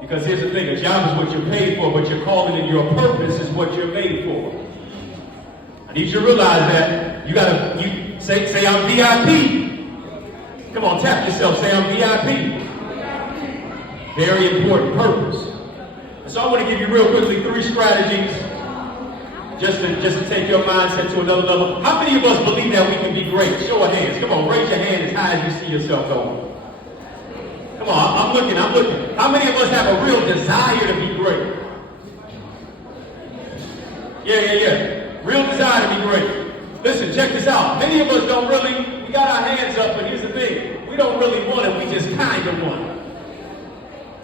Because here's the thing, a job is what you're paid for, but your calling and your purpose is what you're made for. I need you to realize that you say I'm VIP. Come on, tap yourself, say I'm VIP. Very important purpose. So I want to give you real quickly 3 strategies just to take your mindset to another level. How many of us believe that we can be great? Show of hands. Come on, raise your hand as high as you see yourself going. Come on, I'm looking. How many of us have a real desire to be great? Yeah. Real desire to be great. Listen, check this out. Many of us don't really, we got our hands up, but here's the thing. We don't really want it, we just kind of want it.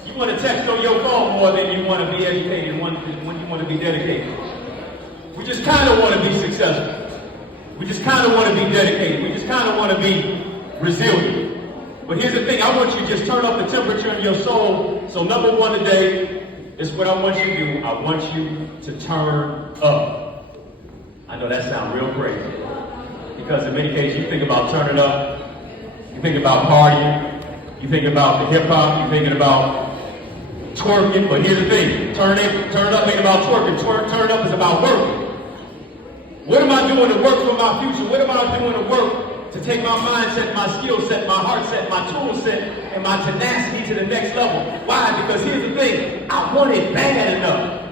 You want to text on your phone more than you want to be educated when you want to be dedicated. We just kind of want to be successful. We just kind of want to be dedicated. We just kind of want to be resilient. But here's the thing, I want you to just turn up the temperature in your soul. So number 1 today is what I want you to do. I want you to turn up. I know that sounds real crazy. Because in many cases, you think about turning up, you think about partying, you think about the hip hop, you're thinking about twerking, but here's the thing, turn up ain't about twerking, turn up is about working. What am I doing to work for my future? What am I doing to work to take my mindset, my skill set, my heart set, my tool set, and my tenacity to the next level? Why? Because here's the thing, I want it bad enough.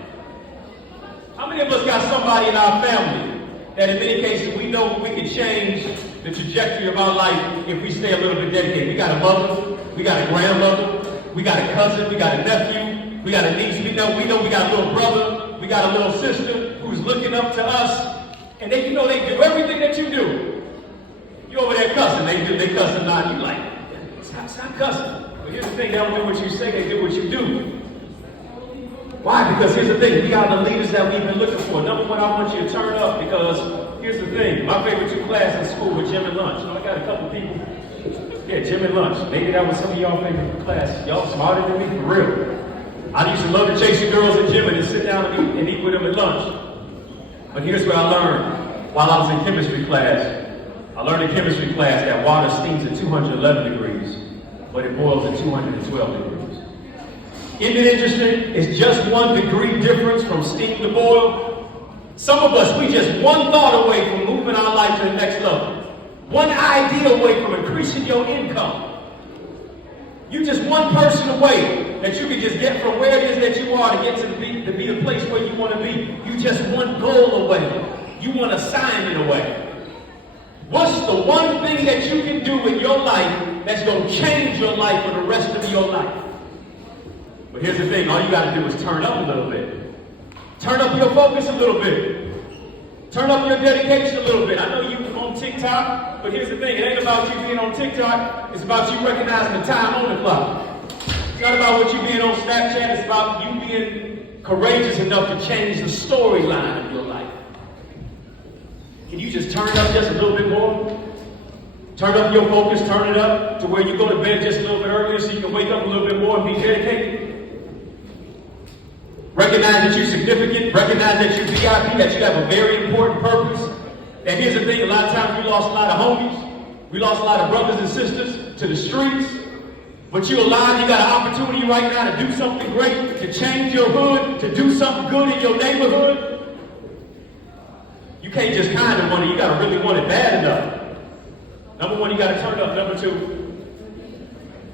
How many of us got somebody in our family that in many cases we know we can change the trajectory of our life if we stay a little bit dedicated? We got a mother, we got a grandmother, we got a cousin, we got a nephew, we got a niece, we know we got a little brother, we got a little sister who's looking up to us, and they do everything that you do. You over there cussing, they cussing now, you like, stop cussing. But here's the thing, they don't do what you say, they do what you do. Why? Because here's the thing, we are the leaders that we've been looking for. Number 1, I want you to turn up because here's the thing, my favorite 2 classes in school were gym and lunch. You know, I got a couple people, gym and lunch. Maybe that was some of y'all favorite classes. Y'all smarter than me, for real. I used to love to chase the girls in gym and then sit down and eat with them at lunch. But here's what I learned while I was in chemistry class. I learned in chemistry class that water steams at 211 degrees, but it boils at 212 degrees. Isn't it interesting? It's just 1 degree difference from steam to boil. Some of us, we just 1 thought away from moving our life to the next level. 1 idea away from increasing your income. You just 1 person away that you can just get from where it is that you are to get to be the place where you want to be. You just 1 goal away. You 1 assignment away. What's the 1 thing that you can do in your life that's going to change your life for the rest of your life? But here's the thing, all you got to do is turn up a little bit. Turn up your focus a little bit. Turn up your dedication a little bit. I know you on TikTok, but here's the thing, it ain't about you being on TikTok, it's about you recognizing the time on the clock. It's not about what you being on Snapchat, it's about you being courageous enough to change the storyline of your life. Can you just turn it up just a little bit more? Turn up your focus, turn it up to where you go to bed just a little bit earlier so you can wake up a little bit more and be dedicated. Recognize that you're significant. Recognize that you're VIP, that you have a very important purpose. And here's the thing, a lot of times we lost a lot of homies. We lost a lot of brothers and sisters to the streets. But you're alive, you got an opportunity right now to do something great, to change your hood, to do something good in your neighborhood. You can't just kind of want it, you got to really want it bad enough. Number 1, you got to turn up. Number 2,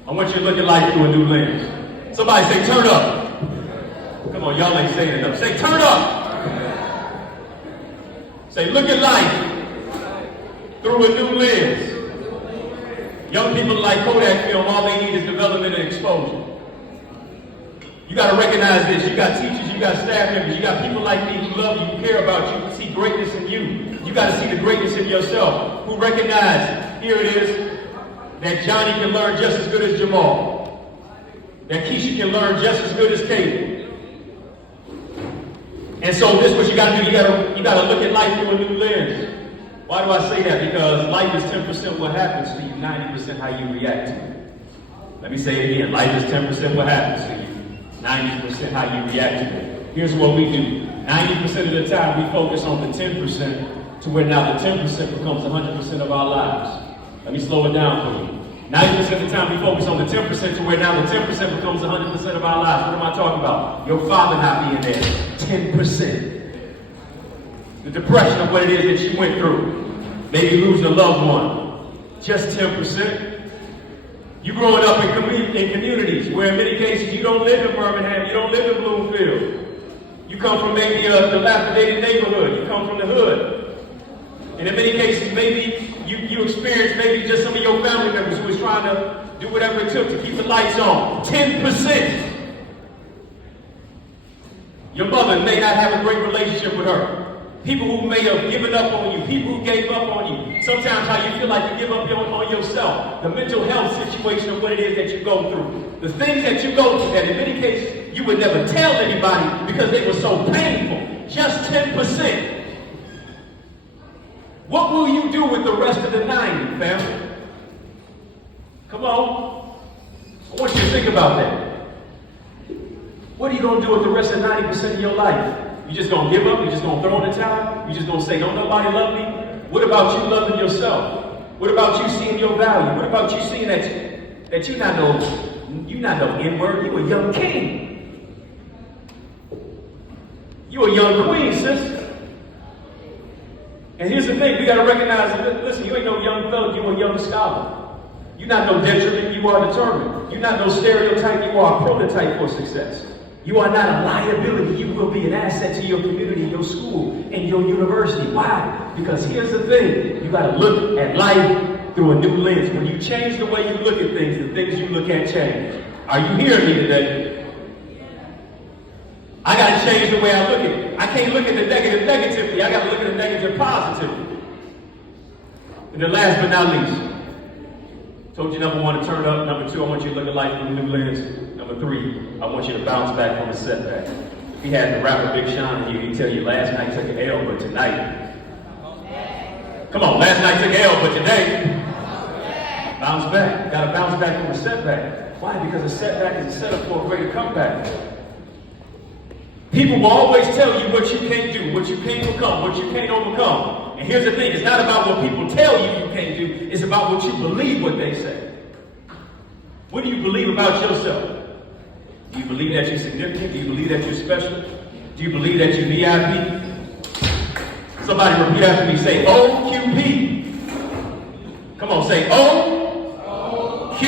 I want you to look at life through a new lens. Somebody say, turn up. Come on, y'all ain't saying enough. Say, turn up. Say, look at life through a new lens. Young people like Kodak film, all they need is development and exposure. You got to recognize this. You got teachers, you got staff members, you got people like me who love you, who care about you, who see greatness in you. You got to see the greatness in yourself, who recognize, here it is, that Johnny can learn just as good as Jamal. That Keisha can learn just as good as Kate. And so this is what you got to do. You got to look at life through a new lens. Why do I say that? Because life is 10% what happens to you, 90% how you react to it. Let me say it again. Life is 10% what happens to you, 90% how you react to it. Here's what we do. 90% of the time we focus on the 10% to where now the 10% becomes 100% of our lives. Let me slow it down for you. 90% of the time we focus on the 10% to where now the 10% becomes 100% of our lives. What am I talking about? Your father not being there. 10%. The depression of what it is that you went through. Maybe losing a loved one. Just 10%. You growing up in communities where in many cases you don't live in Birmingham, you don't live in Bloomfield. You come from maybe a dilapidated neighborhood. You come from the hood. And in many cases, maybe you experience maybe just some of your family members who was trying to do whatever it took to keep the lights on. 10%. Your mother may not have a great relationship with her. People who may have given up on you. People who gave up on you. Sometimes how you feel like you give up on yourself. The mental health situation of what it is that you go through. The things that you go through that in many cases you would never tell anybody because they were so painful. Just 10%. What will you do with the rest of the 90, family? Come on. I want you to think about that. What are you going to do with the rest of 90% of your life? You just going to give up? You just going to throw in the towel? You just going to say, don't nobody love me? What about you loving yourself? What about you seeing your value? What about you seeing that you're not no N-word, you a young king. You a young queen, sister. And here's the thing, we got to recognize, listen, you ain't no young fella, you a young scholar. You're not no detriment, you are determined. You're not no stereotype, you are a prototype for success. You are not a liability, you will be an asset to your community, your school, and your university. Why? Because here's the thing, you got to look at life through a new lens. When you change the way you look at things, the things you look at change. Are you hearing me today? I got to change the way I look at it. I can't look at the negative negatively. I got to look at the negative positively. And then last but not least, told you number one to turn up. Number two, I want you to look at life through a new lens. Number three, I want you to bounce back from the setback. If he had the rapper Big Sean in here, he'd tell you last night took an L, but tonight. Come on, last night took an L, but today. Bounce back. Got to bounce back from the setback. Why? Because a setback is a setup for a greater comeback. People will always tell you what you can't do, what you can't become, what you can't overcome. And here's the thing, it's not about what people tell you can't do, it's about what you believe what they say. What do you believe about yourself? Do you believe that you're significant? Do you believe that you're special? Do you believe that you're VIP? Somebody repeat after me, say OQP. Come on, say OQP.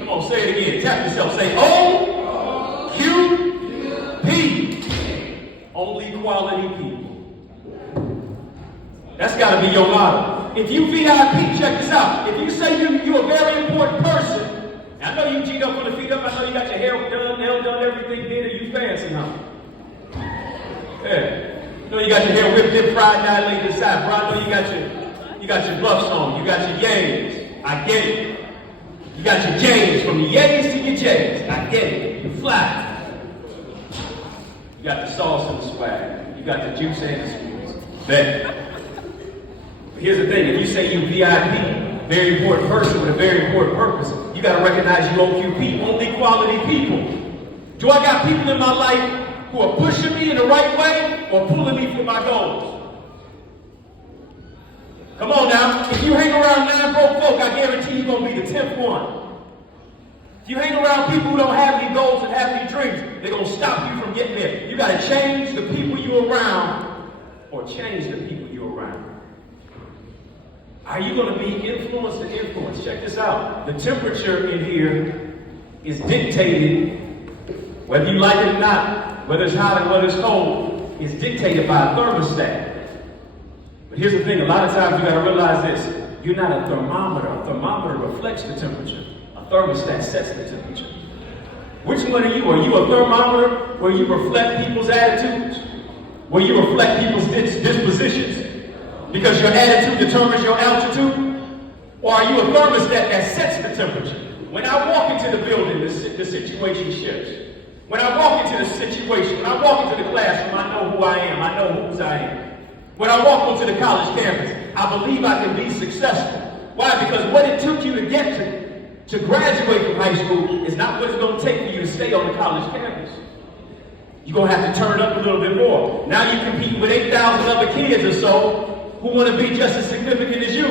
Come on, say it again, tap yourself, say OQP. Only quality people. That's got to be your motto. If you VIP, check this out. If you say you're a very important person, I know you G'd up on the feet up, I know you got your hair done, nail done, everything did, and you fancy, huh? Yeah. I know you got your hair whipped in, fried, now laid to the side. Bro, I know you got your bluffs on, you got your yays. I get it. You got your J's, from the yays to your J's. I get it. You fly. You got the sauce and the swag. You got the juice and the squeeze. Bet. But here's the thing, if you say you VIP, very important person with a very important purpose, you got to recognize you OQP, only quality people. Do I got people in my life who are pushing me in the right way or pulling me for my goals? Come on now. If you hang around 9 broke folk, I guarantee you're going to be the 10th one. If you hang around people who don't have any goals and have any dreams, they're going to stop you from getting there. You got to change the people you're around or change the people you're around. Are you going to be influenced or influenced? Check this out. The temperature in here is dictated, whether you like it or not, whether it's hot or whether it's cold, is dictated by a thermostat. But here's the thing, a lot of times you got to realize this. You're not a thermometer. A thermometer reflects the temperature. A thermostat sets the temperature. Which one are you? Are you a thermometer where you reflect people's attitudes? Where you reflect people's dispositions? Because your attitude determines your altitude? Or are you a thermostat that sets the temperature? When I walk into the building, the situation shifts. When I walk into the situation, when I walk into the classroom, I know who I am. I know whose I am. When I walk onto the college campus, I believe I can be successful. Why? Because what it took you to get to graduate from high school is not what it's going to take for you to stay on the college campus. You're going to have to turn up a little bit more. Now you compete with 8,000 other kids or so who want to be just as significant as you.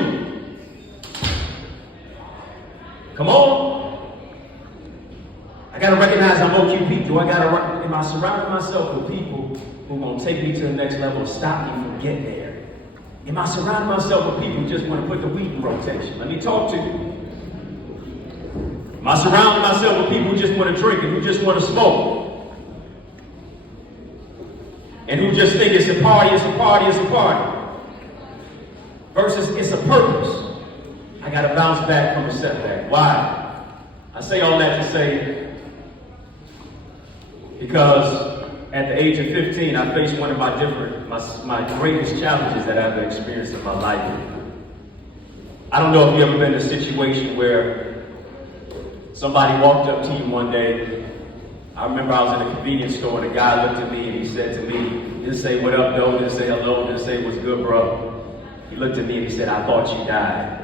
Come on. I got to recognize I'm OQP. Am I surrounding myself with people who are going to take me to the next level and stop me from getting there? Am I surrounding myself with people who just want to put the wheat in rotation? Let me talk to you. Am I surrounding myself with people who just want to drink and who just want to smoke? And who just think it's a party, it's a party, it's a party. Versus it's a purpose. I got to bounce back from a setback. Why? I say all that to say, because at the age of 15, I faced one of my greatest challenges that I've experienced in my life. I don't know if you've ever been in a situation where somebody walked up to you one day. I remember I was in a convenience store and a guy looked at me and he said to me, didn't say what up, though, didn't say hello, didn't say what's good, bro. He looked at me and he said, I thought you died.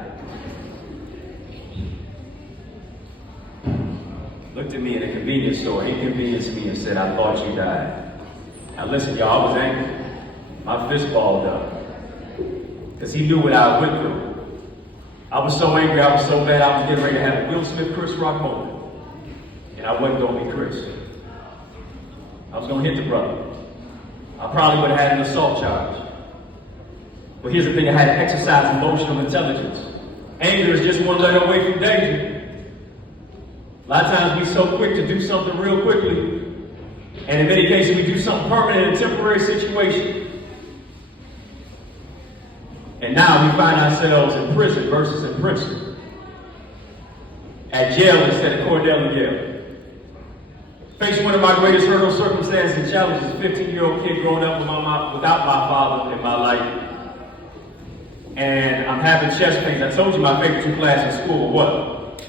Looked at me in a convenience store, inconvenienced me and said, I thought you died. Now listen, y'all, I was angry. My fist balled up. Because he knew what I went through. I was so angry, I was so mad, I was getting ready to have a Will Smith, Chris Rock moment. And I wasn't going to be Chris. I was going to hit the brother. I probably would have had an assault charge. But here's the thing, I had to exercise emotional intelligence. Anger is just one letter away from danger. A lot of times we're so quick to do something real quickly. And in many cases we do something permanent in a temporary situation. And now we find ourselves in prison versus in Princeton. At jail instead of Cornell and Yale. Faced one of my greatest hurdles, circumstances, and challenges. A 15-year-old kid growing up without my father in my life. And I'm having chest pains. I told you my favorite two classes in school were what?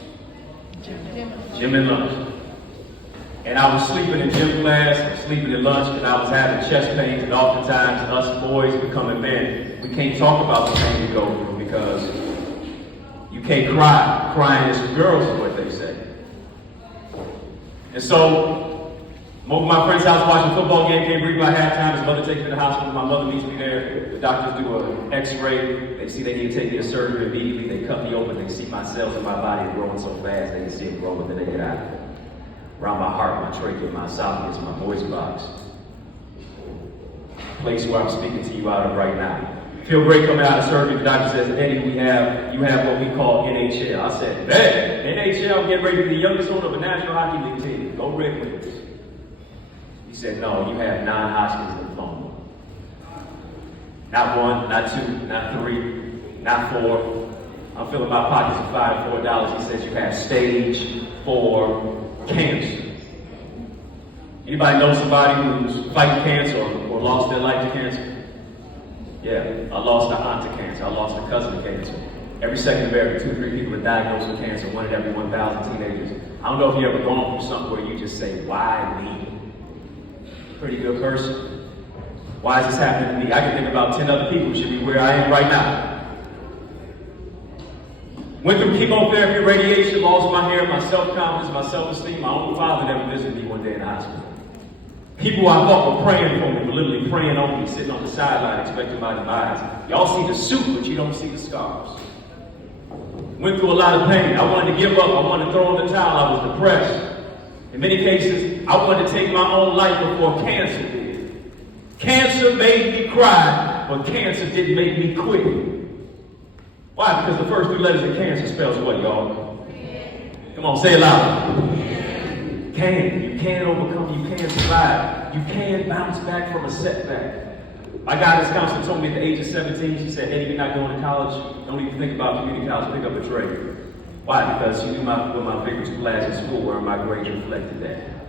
Gym and lunch. And I was sleeping in gym class and sleeping in lunch because I was having chest pains. And oftentimes, us boys becoming men, we can't talk about the pain we go through because you can't cry. Crying is for girls is what they say. And so, I'm over at my friend's house watching a football game, can't breathe by halftime. His mother takes me to the hospital. My mother meets me there. The doctors do an x-ray. They see they need to take me to surgery immediately. They cut me open. They see my cells in my body are growing so fast. They can see it grow with the naked eye. Around my heart, my trachea, my esophagus, my voice box. Place where I'm speaking to you out of right now. Feel great coming out of surgery. The doctor says, Eddie, you have what we call NHL. I said, bet, NHL, get ready to be the youngest owner of a National Hockey League team. Go Red Wings. He said, no, you have 9 Hodgkin's lymphoma. Not 1, not 2, not 3, not 4. I'm filling my pockets with $5 and $4. He says you have stage 4 cancer. Anybody know somebody who's fighting cancer or lost their life to cancer? Yeah, I lost an aunt to cancer. I lost a cousin to cancer. Every second American, 2 or 3 people are diagnosed with cancer, 1 in every 1,000 teenagers. I don't know if you've ever gone through something where you just say, why me? Pretty good person. Why is this happening to me? I can think about 10 other people who should be where I am right now. Went through chemotherapy, radiation, lost my hair, my self-confidence, my self-esteem. My own father never visited me one day in the hospital. People I thought were praying for me were literally praying on me, sitting on the sideline expecting my demise. Y'all see the suit, but you don't see the scars. Went through a lot of pain. I wanted to give up. I wanted to throw in the towel. I was depressed. In many cases, I wanted to take my own life before cancer did. Cancer made me cry, but cancer didn't make me quit. Why? Because the first 3 letters of cancer spells what, y'all? Come on, say it loud. You can overcome, you can survive. You can bounce back from a setback. My guidance counselor told me at the age of 17, she said, Eddie, you're not going to college. Don't even think about community college, pick up a trade. Why? Because she knew my favorite 2 classes in school where my grades reflected that.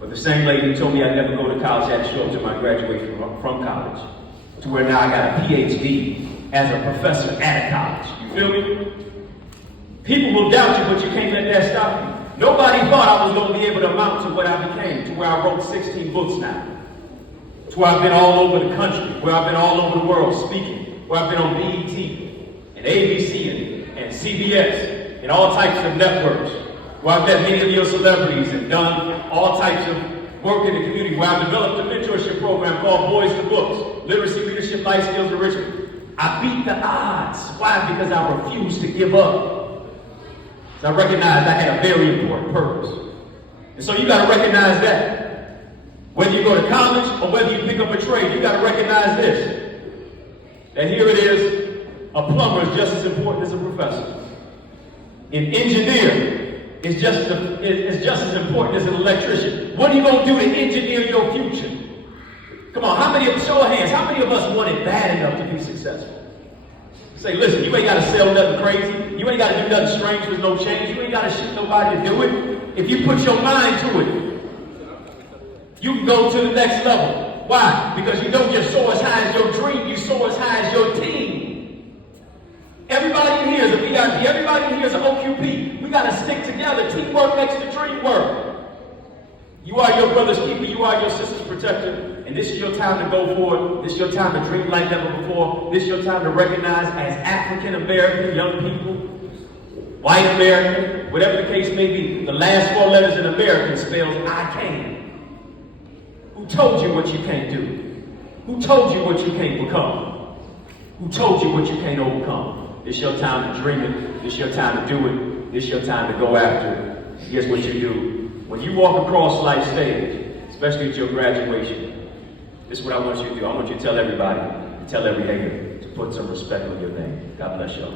But the same lady told me I'd never go to college, I had to show up to my graduation from college. To where now I got a PhD as a professor at a college. You feel me? People will doubt you, but you can't let that stop you. Nobody thought I was going to be able to amount to what I became, to where I wrote 16 books now. To where I've been all over the country, where I've been all over the world speaking, where I've been on BET, and ABC, and CBS, and all types of networks, where I've met many of your celebrities and done all types of work in the community, where I've developed a mentorship program called Boys to Books, Literacy, Leadership, Life Skills, Enrichment. I beat the odds. Why? Because I refuse to give up. So I recognized I had a very important purpose. And so you got to recognize that. Whether you go to college or whether you pick up a trade, you got to recognize this. That here it is, a plumber is just as important as a professor. An engineer is just as important as an electrician. What are you going to do to engineer your future? Come on, show of hands, how many of us want it bad enough to be successful? Say, listen, you ain't got to sell nothing crazy. You ain't got to do nothing strange with no change. You ain't got to shoot nobody to do it. If you put your mind to it, you can go to the next level. Why? Because you don't just soar as high as your dream, you soar as high as your team. Everybody in here is a VIP. Everybody in here is an OQP. We got to stick together. Teamwork makes the dream work. You are your brother's keeper. You are your sister's protector. And this is your time to go forward. This is your time to dream like never before. This is your time to recognize as African American young people, white American, whatever the case may be, the last 4 letters in American spells I can. Who told you what you can't do? Who told you what you can't become? Who told you what you can't overcome? It's your time to dream it. It's your time to do it. It's your time to go after it. Here's what you do. When you walk across life's stage, especially at your graduation, this is what I want you to do. I want you to tell everybody, tell every hater to put some respect on your name. God bless y'all.